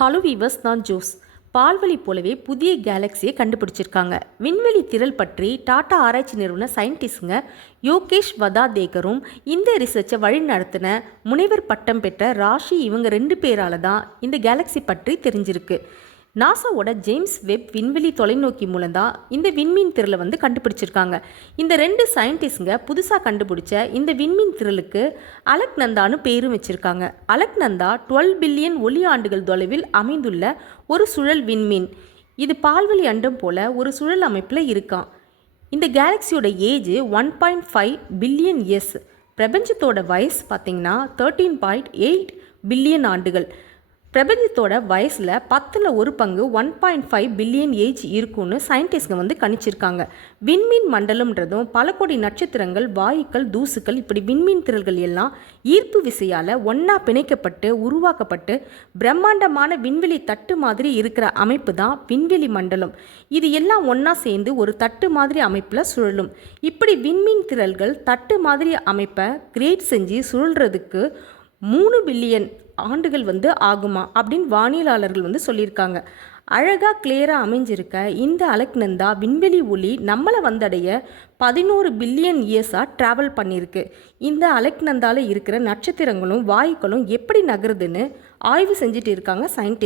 Hello viewers, நான் Jose. பால்வழி போலவே புதிய கேலக்சியை கண்டுபிடிச்சிருக்காங்க. விண்வெளி திரள் பற்றி டாடா ஆராய்ச்சி நிறுவன சயின்டிஸ்டுங்க யோகேஷ் வதாதேகரும் இந்த ரிசர்ச்சை வழி நடத்தின முனைவர் பட்டம் பெற்ற ராஷி இவங்க 2 பேரால தான் இந்த கேலக்சி பற்றி தெரிஞ்சிருக்கு. நாசாவோட ஜேம்ஸ் வெப் விண்வெளி தொலைநோக்கி மூலம் தான் இந்த விண்மீன் திரளை கண்டுபிடிச்சிருக்காங்க. இந்த 2 சயின்டிஸ்டுங்க புதுசாக கண்டுபிடிச்ச இந்த விண்மீன் திரளுக்கு அலக்நந்தான்னு பேரும் வச்சிருக்காங்க. அலக்நந்தா 12 பில்லியன் ஒளி ஆண்டுகள் தொலைவில் அமைந்துள்ள ஒரு சுழல் விண்மீன். இது பால்வழி அண்டம் போல ஒரு சுழல் அமைப்பில் இருக்கான். இந்த கேலக்சியோட ஏஜ் 1.5 பில்லியன் இயர்ஸ். பிரபஞ்சத்தோட வயசு பார்த்திங்கன்னா 13.8 பில்லியன் ஆண்டுகள். பிரபஞ்சத்தோட வயசில் 10ல் 1 பங்கு 1.5 பில்லியன் ஏஜ் இருக்குன்னு சயின்டிஸ்ட்ங்க கணிச்சிருக்காங்க. விண்மீன் மண்டலம்ன்றதும் பல கோடி நட்சத்திரங்கள், வாயுக்கள், தூசுக்கள், இப்படி விண்மீன் திரள்கள் எல்லாம் ஈர்ப்பு விசையால் ஒன்றா பிணைக்கப்பட்டு உருவாக்கப்பட்டு பிரம்மாண்டமான விண்வெளி தட்டு மாதிரி இருக்கிற அமைப்பு தான் விண்வெளி மண்டலம். இது எல்லாம் ஒன்றா சேர்ந்து ஒரு தட்டு மாதிரி அமைப்பில் சுழலும். இப்படி விண்மீன் திரள்கள் தட்டு மாதிரி அமைப்பை கிரியேட் செஞ்சு சுழல்றதுக்கு 3 பில்லியன் ஆண்டுகள் ஆகுமா அப்படின்னு வானியலாளர்கள் சொல்லியிருக்காங்க. அழகாக கிளியராக அமைஞ்சிருக்க இந்த அலக்நந்தா விண்வெளி ஒளி நம்மளை வந்தடைய 11 பில்லியன் இயர்ஸாக ட்ராவல் பண்ணியிருக்கு. இந்த அலக்நந்தாவில் இருக்கிற நட்சத்திரங்களும் வாயுக்களும் எப்படி நகருதுன்னு ஆய்வு செஞ்சுட்டு இருக்காங்க சயின்டிஸ்ட்.